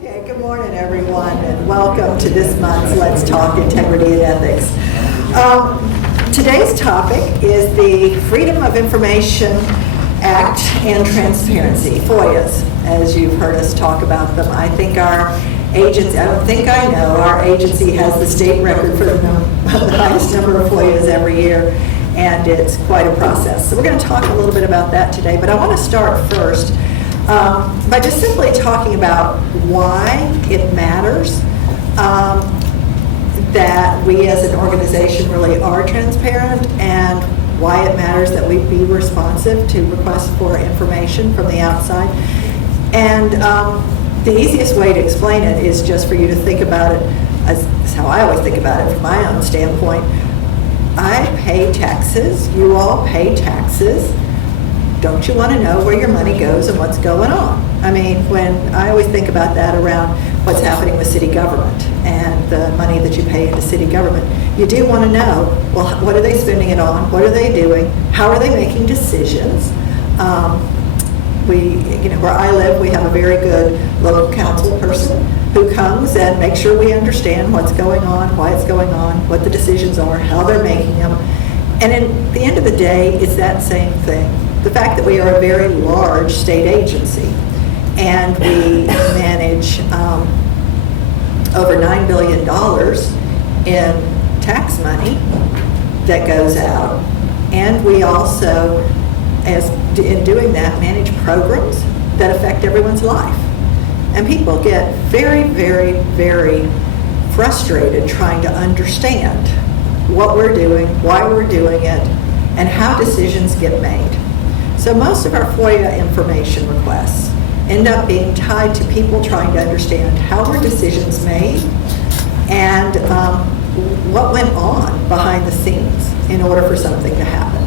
Okay, good morning, everyone, and welcome to this month's Let's Talk Integrity and Ethics. Today's topic is the Freedom of Information Act and Transparency, FOIAs, as you've heard us talk about them. I think our agency, I don't think I know, our agency has the state record for the highest number of FOIAs every year, and it's quite a process. So we're going to talk a little bit about that today, but I want to start first by just simply talking about why it matters that we as an organization really are transparent, and why it matters that we be responsive to requests for information from the outside. And the easiest way to explain it is just for you to think about it as how I always think about it from my own standpoint. I pay taxes, you all pay taxes. Don't you want to know where your money goes and what's going on? I mean, when I always think about that around what's happening with city government and the money that you pay into city government, you do want to know, well, what are they spending it on? What are they doing? How are they making decisions? Where I live, we have a very good local council person who comes and makes sure we understand what's going on, why it's going on, what the decisions are, how they're making them. And at the end of the day, it's that same thing. The fact that we are a very large state agency and we manage over $9 billion in tax money that goes out, and we also, in doing that, manage programs that affect everyone's life. And people get very, very, very frustrated trying to understand what we're doing, why we're doing it, and how decisions get made. So most of our FOIA information requests end up being tied to people trying to understand how were decisions made and what went on behind the scenes in order for something to happen.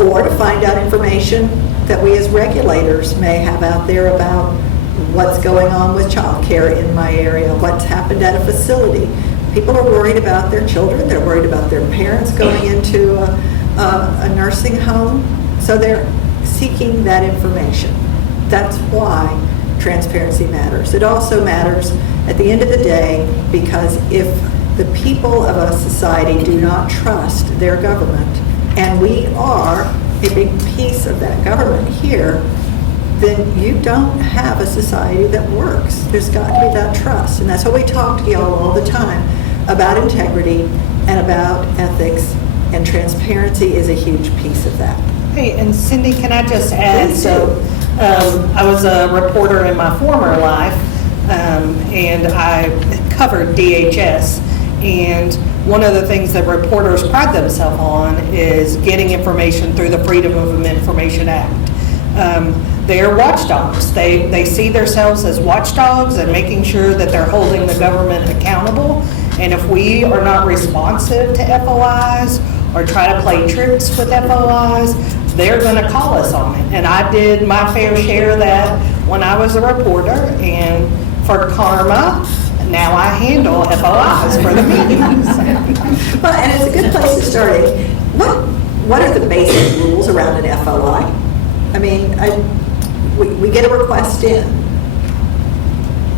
Or to find out information that we as regulators may have out there about what's going on with child care in my area, what's happened at a facility. People are worried about their children, they're worried about their parents going into a nursing home. So they're seeking that information. That's why transparency matters. It also matters at the end of the day because if the people of a society do not trust their government, and we are a big piece of that government here, then you don't have a society that works. There's got to be that trust. And that's what we talk to y'all all the time about integrity and about ethics, and transparency is a huge piece of that. Hey, and Cindy, can I just add, Please so I was a reporter in my former life, and I covered DHS, and one of the things that reporters pride themselves on is getting information through the Freedom of Information Act. They're watchdogs. They see themselves as watchdogs and making sure that they're holding the government accountable, and if we are not responsive to FOIs or try to play tricks with FOIs, they're going to call us on it. And I did my fair share of that when I was a reporter, and for karma, now I handle FOIs for the meetings. Well, and it's a good place to start. What are the basic rules around an FOI? I mean, we get a request in.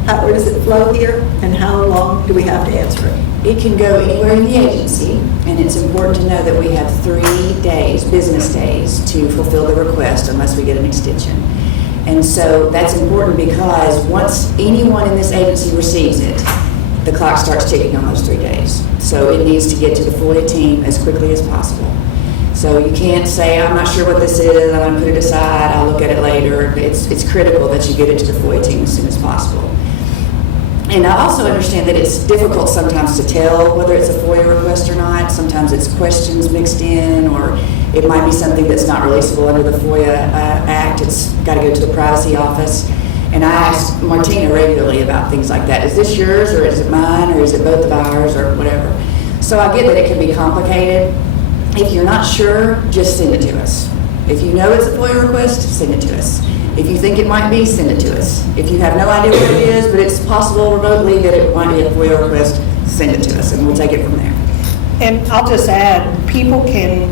Where does it flow here, and how long do we have to answer it? It can go anywhere in the agency, and it's important to know that we have 3 days, business days, to fulfill the request unless we get an extension. And so that's important because once anyone in this agency receives it, the clock starts ticking on those 3 days. So it needs to get to the FOIA team as quickly as possible. So you can't say, I'm not sure what this is, I'm going to put it aside, I'll look at it later. It's critical that you get it to the FOIA team as soon as possible. And I also understand that it's difficult sometimes to tell whether it's a FOIA request or not. Sometimes it's questions mixed in, or it might be something that's not releasable under the FOIA Act. It's got to go to the privacy office. And I ask Martina regularly about things like that. Is this yours, or is it mine, or is it both of ours, or whatever? So I get that it can be complicated. If you're not sure, just send it to us. If you know it's a FOIA request, send it to us. If you think it might be, send it to us. If you have no idea what it is, but it's possible remotely that it might be a FOIA request, send it to us, and we'll take it from there. And I'll just add, people can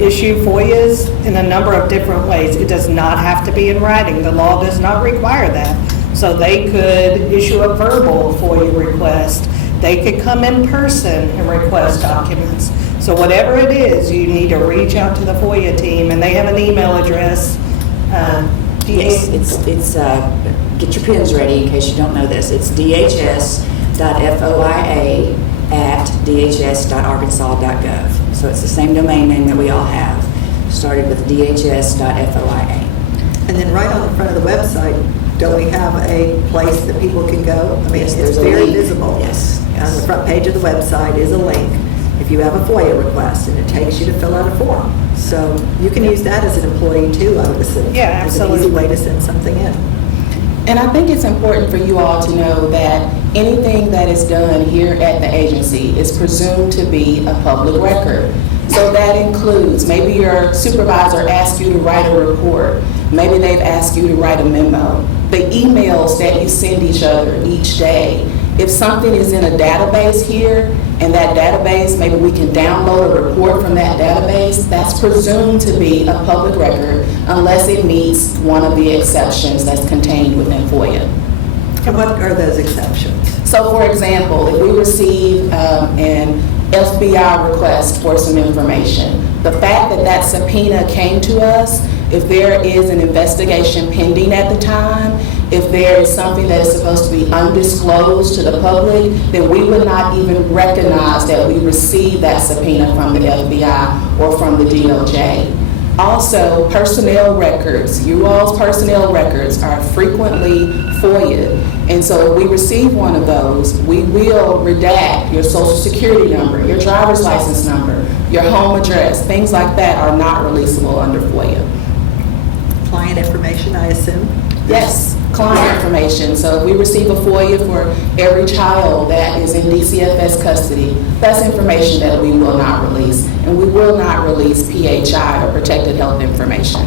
issue FOIAs in a number of different ways. It does not have to be in writing. The law does not require that. So they could issue a verbal FOIA request. They could come in person and request documents. So whatever it is, you need to reach out to the FOIA team, and they have an email address. Yes, it's get your pens ready in case you don't know this. It's dhs.foia@dhs.arkansas.gov. So it's the same domain name that we all have, started with dhs.foia. And then right on the front of the website, don't we have a place that people can go? I mean, Yes, it's there's a very link. visible. Yes, On the yes. front page of the website is a link if you have a FOIA request, and it takes you to fill out a form. So you can use that as an employee too, I would assume. Yeah, As an absolutely. easy way to send something in. And I think it's important for you all to know that anything that is done here at the agency is presumed to be a public record. So that includes, maybe your supervisor asked you to write a report. Maybe they've asked you to write a memo. The emails that you send each other each day. If something is in a database here, and that database, maybe we can download a report from that database, that's presumed to be a public record unless it meets one of the exceptions that's contained within FOIA. And what are those exceptions? So for example, if we receive an FBI request for some information, the fact that that subpoena came to us, if there is an investigation pending at the time, if there is something that is supposed to be undisclosed to the public, then we would not even recognize that we received that subpoena from the FBI or from the DOJ. Also, personnel records, you all's personnel records are frequently FOIA'd. And so if we receive one of those, we will redact your social security number, your driver's license number, your home address, things like that are not releasable under FOIA. Client information, I assume? Yes, client information. So if we receive a FOIA for every child that is in DCFS custody, that's information that we will not release. And we will not release PHI or protected health information.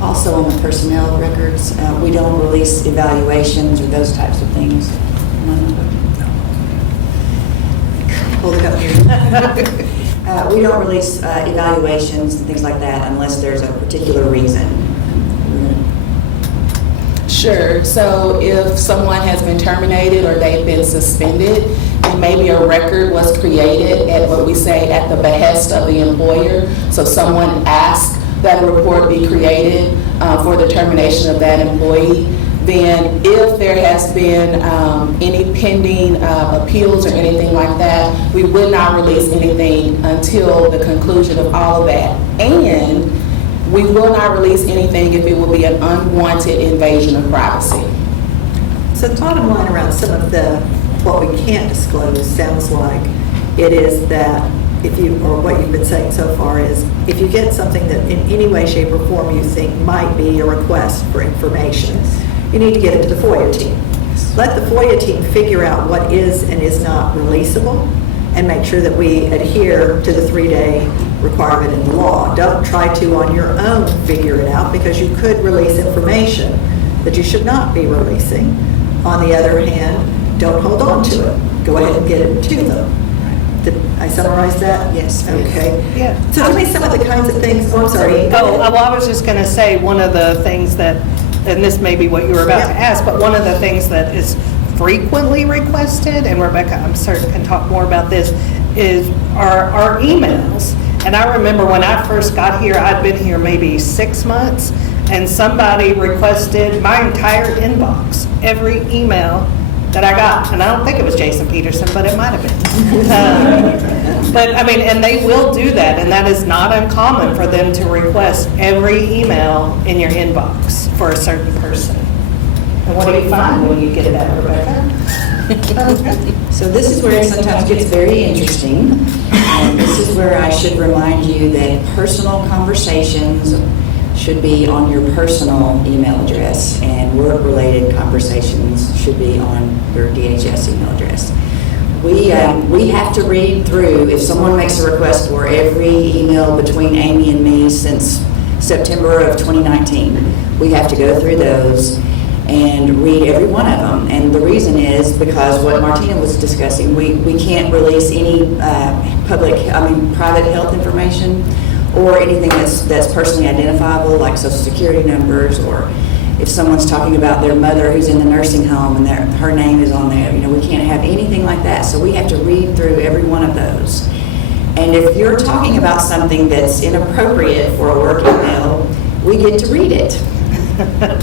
Also on the personnel records, we don't release evaluations or those types of things. Hold it up here. We don't release evaluations and things like that unless there's a particular reason. Sure. So if someone has been terminated or they've been suspended, and maybe a record was created at what we say at the behest of the employer, so someone asked that a report be created for the termination of that employee, then if there has been any pending appeals or anything like that, we would not release anything until the conclusion of all of that. And we will not release anything if it will be an unwanted invasion of privacy. So the bottom line around some of what we can't disclose sounds like it is that or what you've been saying so far is, if you get something that in any way, shape, or form you think might be a request for information, you need to get it to the FOIA team. Let the FOIA team figure out what is and is not releasable, and make sure that we adhere to the 3-day requirement in the law. Don't try to, on your own, figure it out, because you could release information that you should not be releasing. On the other hand, don't hold on to it. Go ahead and get it to them. Did I summarize that? Yes. Okay. Yeah. So tell me some of the kinds of things, oh, I'm sorry. Oh, well, I was just going to say, one of the things that, and this may be what you were about to ask, but one of the things that is frequently requested, and Rebecca, I'm certain can talk more about this, is our emails. And I remember when I first got here, I'd been here maybe 6 months, and somebody requested my entire inbox, every email that I got. And I don't think it was Jason Peterson, but it might have been. But I mean, and they will do that, and that is not uncommon for them to request every email in your inbox for a certain person. And what do you find when you get that, Rebecca? So this is where it sometimes gets very interesting. And this is where I should remind you that personal conversations should be on your personal email address, and work-related conversations should be on your DHS email address. We have to read through, if someone makes a request for every email between Amy and me since September of 2019, we have to go through those and read every one of them. And the reason is because what Martina was discussing, we can't release any private health information or anything that's personally identifiable, like social security numbers or if someone's talking about their mother who's in the nursing home and her name is on there, we can't have anything like that. So we have to read through every one of those. And if you're talking about something that's inappropriate for a work email, we get to read it.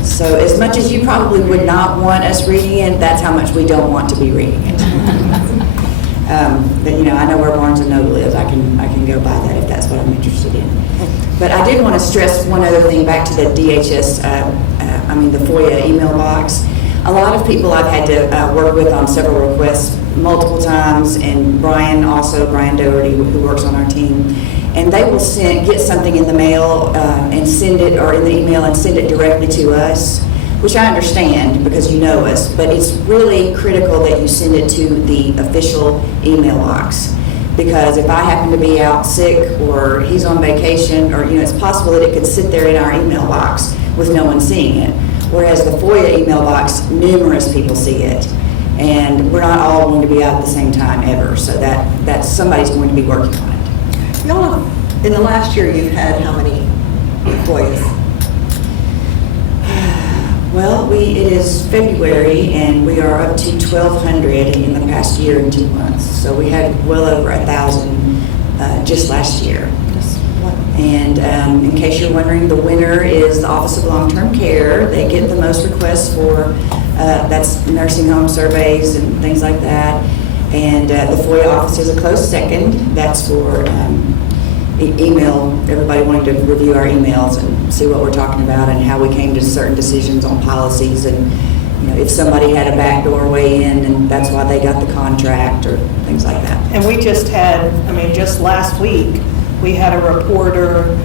So as much as you probably would not want us reading it, that's how much we don't want to be reading it. But, I know where Barnes & Noble is. I can go buy that if that's what I'm interested in. But I did want to stress one other thing back to the DHS, the FOIA email box. A lot of people I've had to work with on several requests multiple times, and Brian Doherty, who works on our team, and they will get something in the mail and send it, or in the email and send it directly to us, which I understand because you know us, but it's really critical that you send it to the official email box. Because if I happen to be out sick or he's on vacation, or it's possible that it could sit there in our email box with no one seeing it. Whereas the FOIA email box, numerous people see it. And we're not all going to be out at the same time ever, so that somebody's going to be working on it. Y'all, in the last year, you've had how many FOIAs? Well, it is February, and we are up to 1,200 in the past year and 2 months. So we had well over 1,000 just last year. And in case you're wondering, the winner is the Office of Long-Term Care. They get the most requests for, that's nursing home surveys and things like that. And the FOIA office is a close second. That's for email, everybody wanting to review our emails and see what we're talking about and how we came to certain decisions on policies, and if somebody had a backdoor way in and that's why they got the contract or things like that. And we just had, just last week, we had a reporter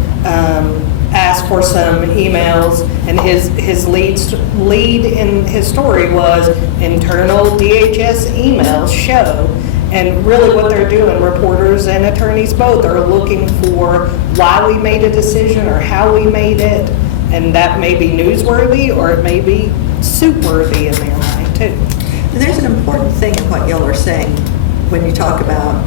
ask for some emails, and his lead in his story was internal DHS emails show. And really what they're doing, reporters and attorneys both, are looking for why we made a decision or how we made it. And that may be newsworthy or it may be soup-worthy in their mind too. And there's an important thing in what y'all are saying when you talk about,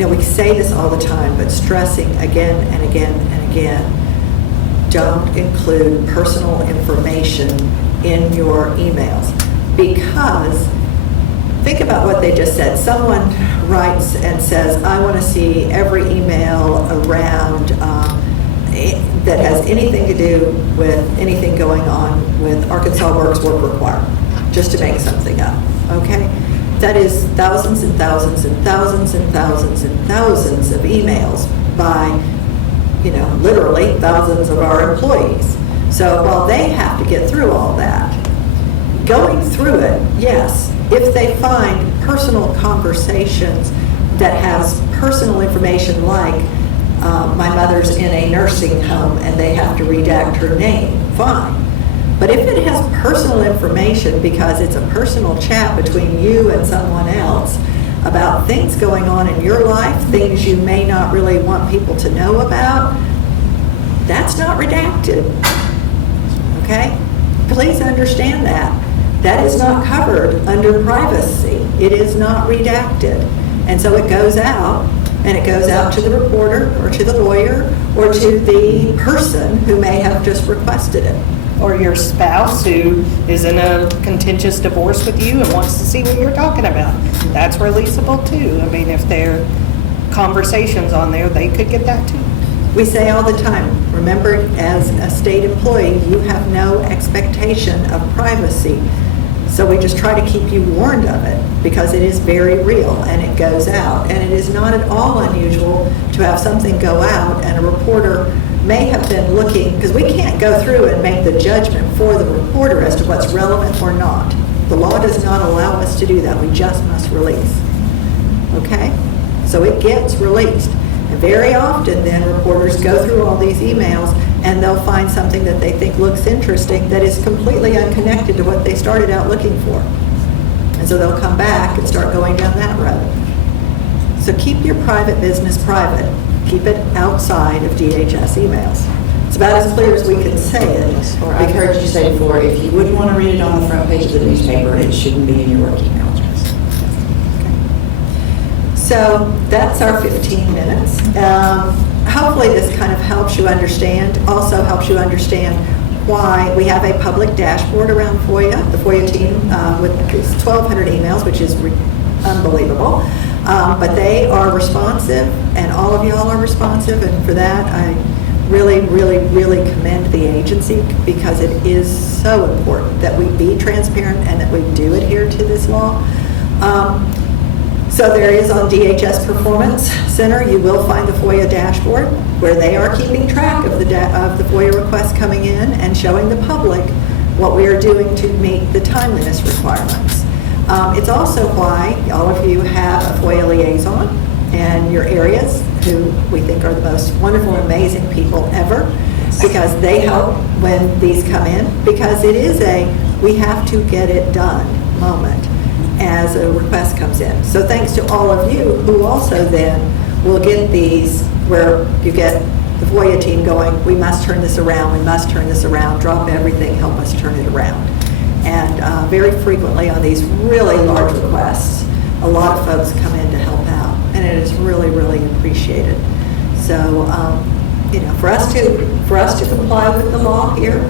we say this all the time, but stressing again and again and again, don't include personal information in your emails. Because think about what they just said. Someone writes and says, I want to see every email around that has anything to do with anything going on with Arkansas Works work requirement, just to make something up, okay? That is thousands and thousands and thousands and thousands and thousands of emails by, literally thousands of our employees. So while they have to get through all that, going through it, yes, if they find personal conversations that has personal information like my mother's in a nursing home and they have to redact her name, fine. But if it has personal information because it's a personal chat between you and someone else about things going on in your life, things you may not really want people to know about, that's not redacted, okay? Please understand that. That is not covered under privacy. It is not redacted. And so it goes out, and it goes out to the reporter or to the lawyer or to the person who may have just requested it. Or your spouse who is in a contentious divorce with you and wants to see what you're talking about. That's releasable too. If there are conversations on there, they could get that too. We say all the time, remember, as a state employee, you have no expectation of privacy. So we just try to keep you warned of it because it is very real and it goes out. And it is not at all unusual to have something go out and a reporter may have been looking, because we can't go through and make the judgment for the reporter as to what's relevant or not. The law does not allow us to do that. We just must release. Okay? So it gets released. And very often then reporters go through all these emails and they'll find something that they think looks interesting that is completely unconnected to what they started out looking for. And so they'll come back and start going down that road. So keep your private business private. Keep it outside of DHS emails. It's about as clear as we can say it. Or I've heard you say before, if you wouldn't want to read it on the front page of the newspaper, it shouldn't be in your work email address. So that's our 15 minutes. Hopefully this kind of helps you understand, also helps you understand why we have a public dashboard around FOIA, the FOIA team with 1,200 emails, which is unbelievable. But they are responsive, and all of y'all are responsive, and for that, I really, really, really commend the agency, because it is so important that we be transparent and that we do adhere to this law. So there is on DHS Performance Center, you will find the FOIA dashboard where they are keeping track of the FOIA requests coming in and showing the public what we are doing to meet the timeliness requirements. It's also why all of you have a FOIA liaison in your areas, who we think are the most wonderful, amazing people ever, because they help when these come in, because it is we have to get it done moment as a request comes in. So thanks to all of you who also then will get these, where you get the FOIA team going, we must turn this around, we must turn this around, drop everything, help us turn it around. And very frequently on these really large requests, a lot of folks come in to help out, and it is really, really appreciated. So, for us to comply with the law here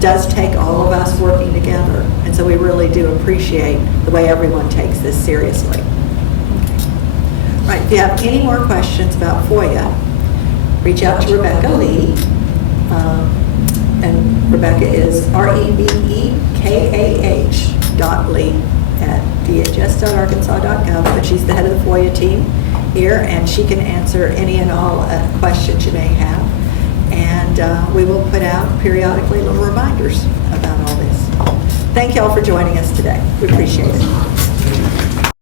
does take all of us working together, and so we really do appreciate the way everyone takes this seriously. Right, if you have any more questions about FOIA, reach out to Rebecca Lee. And Rebecca is rebekah.lee@dhs.arkansas.gov, but she's the head of the FOIA team here, and she can answer any and all questions you may have. And we will put out periodically little reminders about all this. Thank you all for joining us today. We appreciate it.